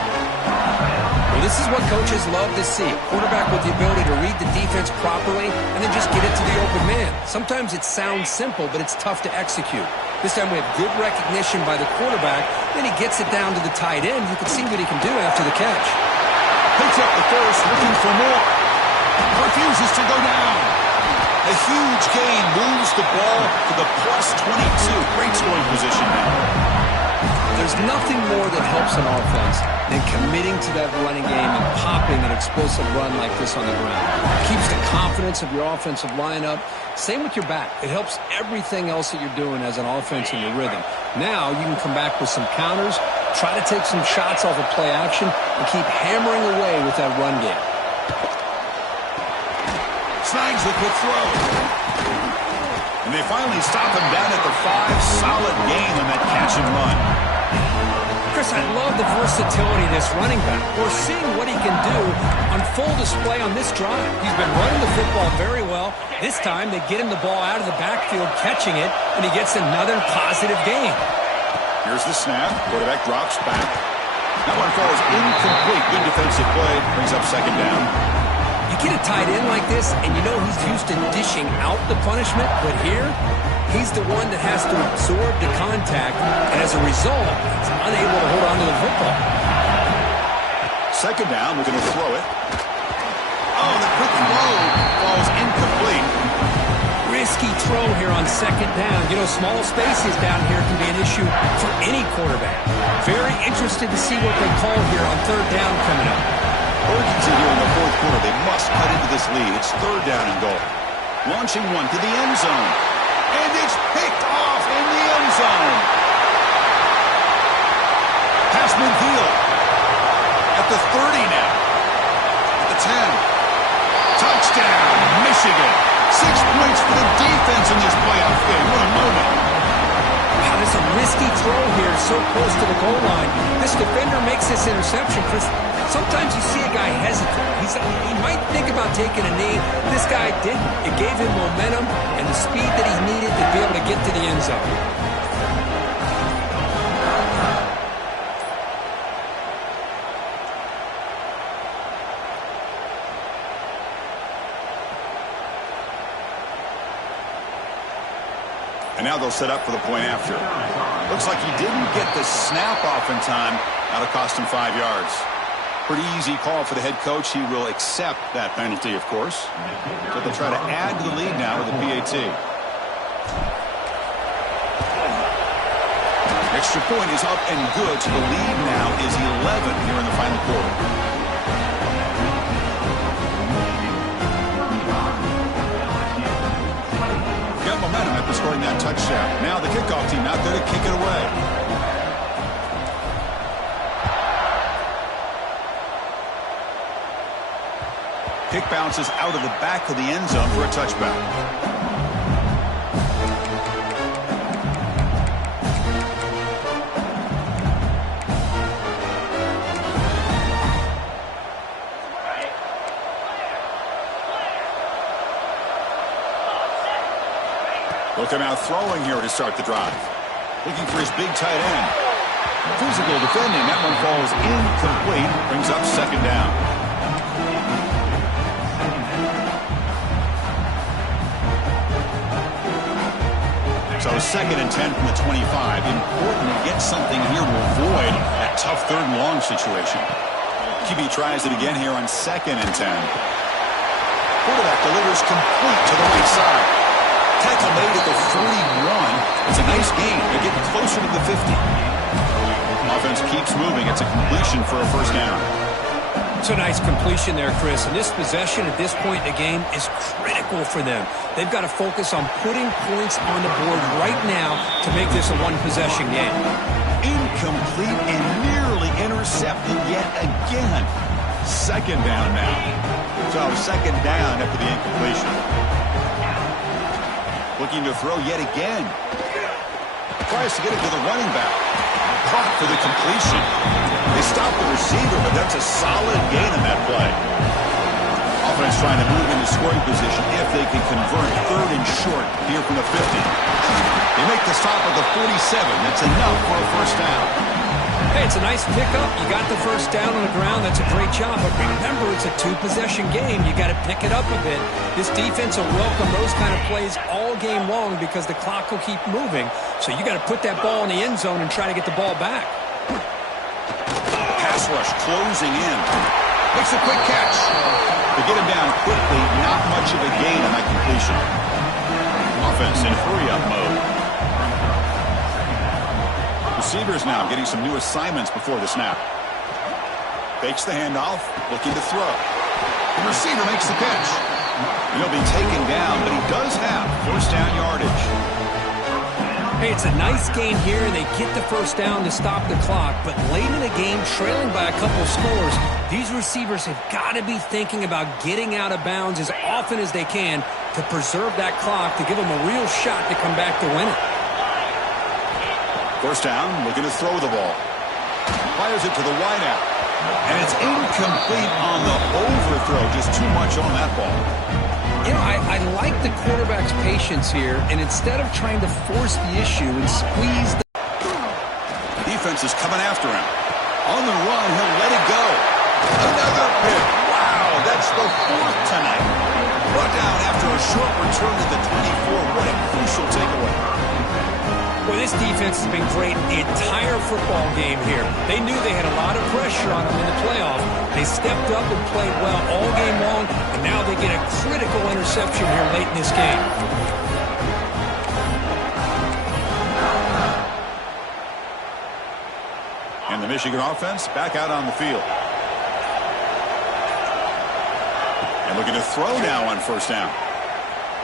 Well, this is what coaches love to see. A quarterback with the ability to read the defense properly and then just get it to the open man. Sometimes it sounds simple, but it's tough to execute. This time we have good recognition by the quarterback. Then he gets it down to the tight end. You can see what he can do after the catch. Picks up the first, looking for more. Refuses to go down. A huge gain moves the ball to the plus 22. Great scoring position now. There's nothing more that helps an offense than committing to that running game and popping an explosive run like this on the ground. It keeps the confidence of your offensive lineup. Same with your back. It helps everything else that you're doing as an offense in your rhythm. Now you can come back with some counters, try to take some shots off of play action, and keep hammering away with that run game. Snags the quick throw. And they finally stop him down at the 5. Solid gain on that catch and run. Chris, I love the versatility of this running back. We're seeing what he can do on full display on this drive. He's been running the football very well. This time, they get him the ball out of the backfield, catching it, and he gets another positive gain. Here's the snap. Quarterback drops back. That one falls incomplete. Good defensive play. Brings up 2nd down. You get a tight end like this, and you know he's used to dishing out the punishment, but here, he's the one that has to absorb the contact, and as a result, he's unable to hold on to the football. 2nd down, we're going to throw it. Oh, the quick throw falls incomplete. Risky throw here on 2nd down. You know, small spaces down here can be an issue for any quarterback. Very interested to see what they call here on 3rd down coming up. Urgency here in the 4th quarter. They must cut into this lead. It's 3rd down and goal. Launching one to the end zone. And it's picked off in the end zone. Pass midfield. At the 30 now. At the 10. Touchdown, Michigan. 6 points for the defense in this playoff game. What a moment. Wow, this is a goal line. This defender makes this interception. Chris, sometimes you see a guy hesitate. He might think about taking a knee. This guy didn't. It gave him momentum and the speed that he needed to be able to get to the end zone. And now they'll set up for the point after. Looks like he didn't get the snap off in time. That'll cost him 5 yards. Pretty easy call for the head coach. He will accept that penalty, of course. So they'll try to add to the lead now with the PAT. Extra point is up and good. So the lead now is 11 here in the final quarter. Momentum after scoring that touchdown. Now the kickoff team out there to kick it away. Kick bounces out of the back of the end zone for a touchback. Looking out throwing here to start the drive. Looking for his big tight end. Physical defending. That one falls incomplete. Brings up second down. So 2nd and 10 from the 25. Important to get something here to avoid that tough 3rd and long situation. QB tries it again here on 2nd and 10. Quarterback delivers complete to the right side. Tackle made at the 41. It's a nice gain. They're getting closer to the 50. Offense keeps moving. It's a completion for a first down. It's a nice completion there, Chris. And this possession at this point in the game is critical for them. They've got to focus on putting points on the board right now to make this a one-possession game. Incomplete and nearly intercepted yet again. Second down now. So second down after the incompletion. Looking to throw yet again. Tries to get it to the running back. Caught for the completion. They stop the receiver, but that's a solid gain in that play. Offense trying to move into scoring position if they can convert 3rd and short here from the 50. They make the stop at the 47. That's enough for a first down. Hey, it's a nice pickup. You got the first down on the ground. That's a great job. But remember, it's a 2-possession game. You got to pick it up a bit. This defense will welcome those kind of plays all game long because the clock will keep moving. So you got to put that ball in the end zone and try to get the ball back. Pass rush closing in. Makes a quick catch. They get him down quickly. Not much of a gain on that completion. Offense in hurry-up mode. Receivers now getting some new assignments before the snap. Fakes the handoff, looking to throw. The receiver makes the catch. He'll be taken down, but he does have first down yardage. Hey, it's a nice gain here, and they get the first down to stop the clock. But late in the game, trailing by a couple of scores, these receivers have got to be thinking about getting out of bounds as often as they can to preserve that clock to give them a real shot to come back to win it. First down, looking to throw the ball. Fires it to the wideout. And it's incomplete on the overthrow. Just too much on that ball. You know, I like the quarterback's patience here, and instead of trying to force the issue and squeeze the defense is coming after him. On the run, he'll let it go. Another pick. Wow, that's the 4th tonight. Brought down after a short return to the 24. What a crucial takeaway. Well, this defense has been great the entire football game here. They knew they had a lot of pressure on them in the playoff. They stepped up and played well all game long, and now they get a critical interception here late in this game. And the Michigan offense back out on the field. And looking to throw now on first down.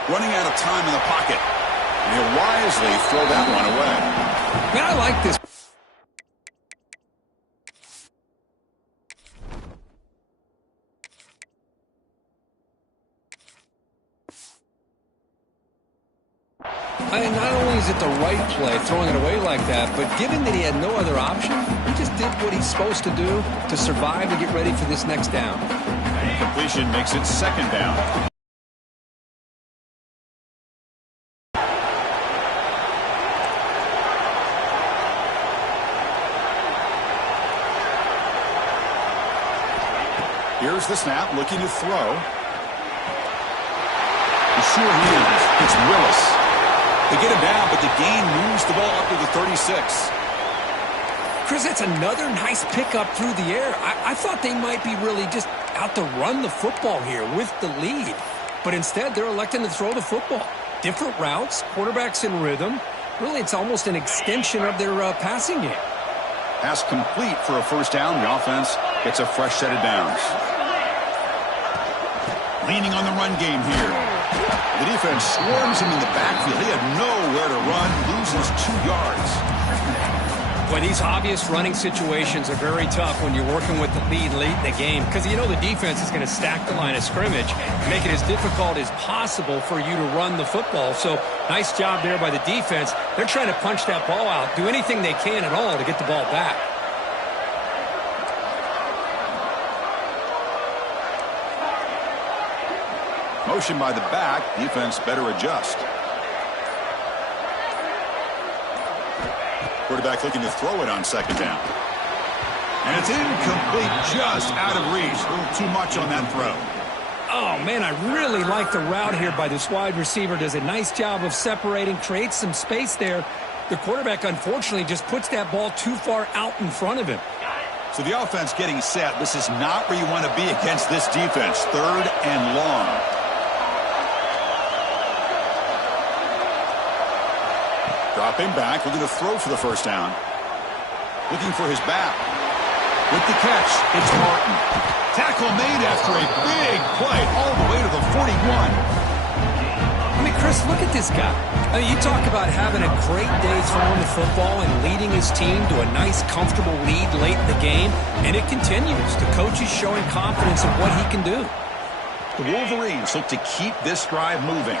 Running out of time in the pocket. And he'll wisely throw that one away. Man, I like this. And not only is it the right play, throwing it away like that, but given that he had no other option, he just did what he's supposed to do to survive and get ready for this next down. And completion makes it second down. Here's the snap, looking to throw. Sure he is. It's Willis. They get him down, but the gain moves the ball up to the 36. Chris, that's another nice pickup through the air. I thought they might be really just out to run the football here with the lead. But instead, they're electing to throw the football. Different routes, quarterbacks in rhythm. Really, it's almost an extension of their passing game. Pass complete for a first down. The offense gets a fresh set of downs. Leaning on the run game here. The defense swarms him in the backfield. He had nowhere to run, loses 2 yards. Boy, these obvious running situations are very tough when you're working with the lead late in the game because you know the defense is going to stack the line of scrimmage and make it as difficult as possible for you to run the football. So, nice job there by the defense. They're trying to punch that ball out, do anything they can at all to get the ball back. Motion by the back. Defense better adjust. Quarterback looking to throw it on second down. And it's incomplete, just out of reach. A little too much on that throw. Oh, man, I really like the route here by this wide receiver. Does a nice job of separating, creates some space there. The quarterback, unfortunately, just puts that ball too far out in front of him. So the offense getting set. This is not where you want to be against this defense. Third and long. Dropping back, looking to throw for the first down. Looking for his back. With the catch, it's Martin. Tackle made after a big play all the way to the 41. I mean, Chris, look at this guy. I mean, you talk about having a great day throwing the football and leading his team to a nice, comfortable lead late in the game, and it continues. The coach is showing confidence in what he can do. The Wolverines look to keep this drive moving.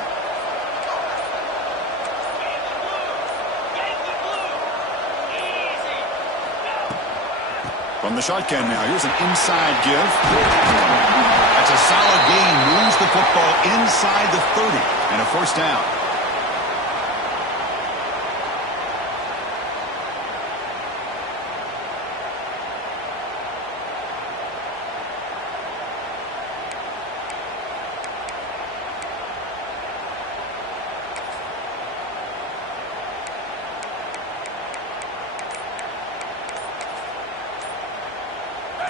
From the shotgun now, here's an inside give. That's a solid gain, moves the football inside the 30, and a first down.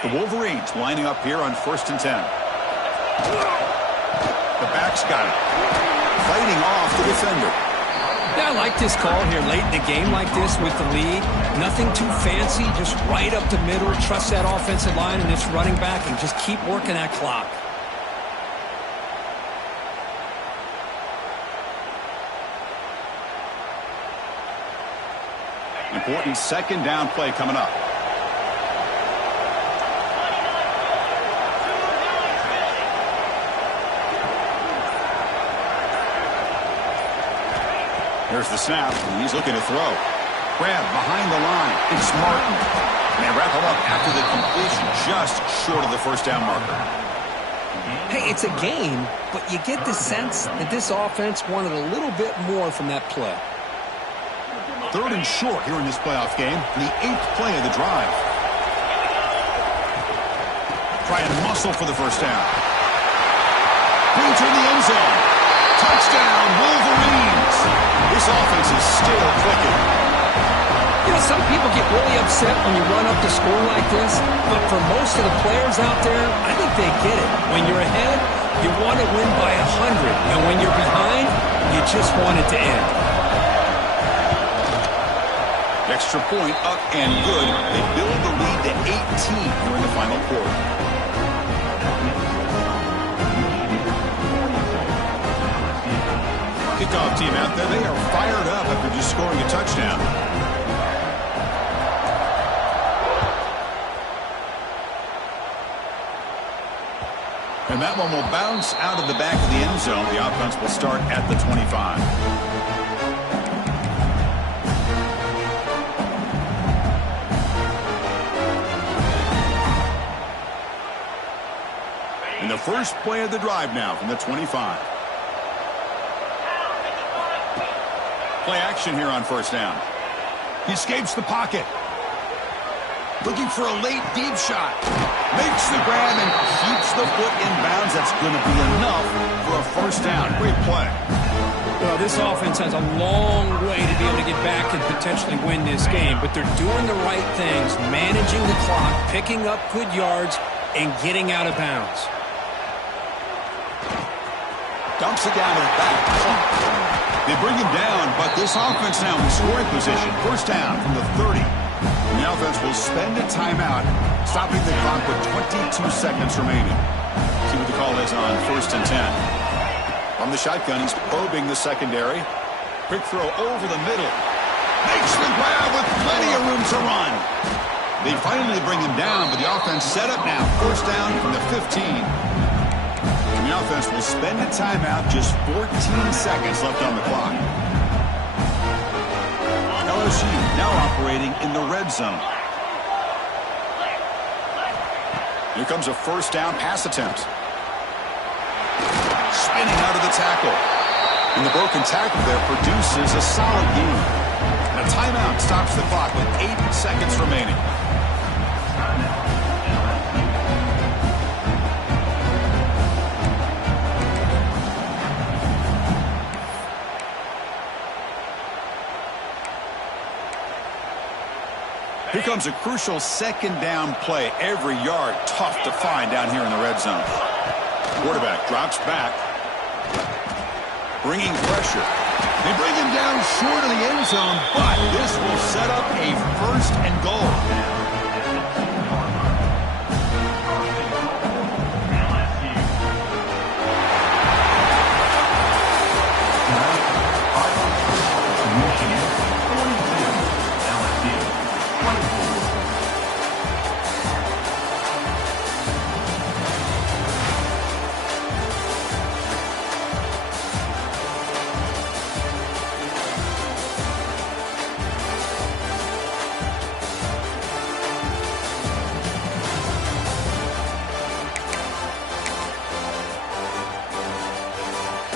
The Wolverines lining up here on 1st and 10. The back's got it. Fighting off the defender. Yeah, I like this call here late in the game like this with the lead. Nothing too fancy, just right up the middle. Trust that offensive line and this running back and just keep working that clock. Important second down play coming up. Here's the snap, and he's looking to throw. Grab behind the line. It's Martin. And they wrap him up after the completion, just short of the first down marker. Hey, it's a game, but you get the sense that this offense wanted a little bit more from that play. Third and short here in this playoff game, the 8th play of the drive. Try and muscle for the first down. Brings her in the end zone. Touchdown, Wolverines. This offense is still clicking. You know, some people get really upset when you run up the score like this, but for most of the players out there, I think they get it. When you're ahead, you want to win by 100, and when you're behind, you just want it to end. Extra point up and good. They build the lead to 18 here in the final quarter. Kickoff team out there, they are fired up after just scoring a touchdown. And that one will bounce out of the back of the end zone. The offense will start at the 25. first play of the drive now from the 25. Play action here on first down. He escapes the pocket. Looking for a late deep shot. Makes the grab and keeps the foot in bounds. That's going to be enough for a first down. Great play. Well, this offense has a long way to be able to get back and potentially win this game, but they're doing the right things, managing the clock, picking up good yards, and getting out of bounds. Dumps it down to the back. They bring him down, but this offense now in scoring position. First down from the 30. And the offense will spend a timeout, stopping the clock with 22 seconds remaining. See what the call is on first and 10. From the shotgun, he's probing the secondary. Quick throw over the middle. Makes the grab with plenty of room to run. They finally bring him down, but the offense set up now. First down from the 15. And the offense will spend a timeout, just 14 seconds left on the clock. LSU now operating in the red zone. Here comes a first down pass attempt. Spinning out of the tackle. And the broken tackle there produces a solid gain. And a timeout stops the clock with 8 seconds remaining. Here comes a crucial second down play. Every yard tough to find down here in the red zone. Quarterback drops back. Bringing pressure. They bring him down short of the end zone, but this will set up a first and goal.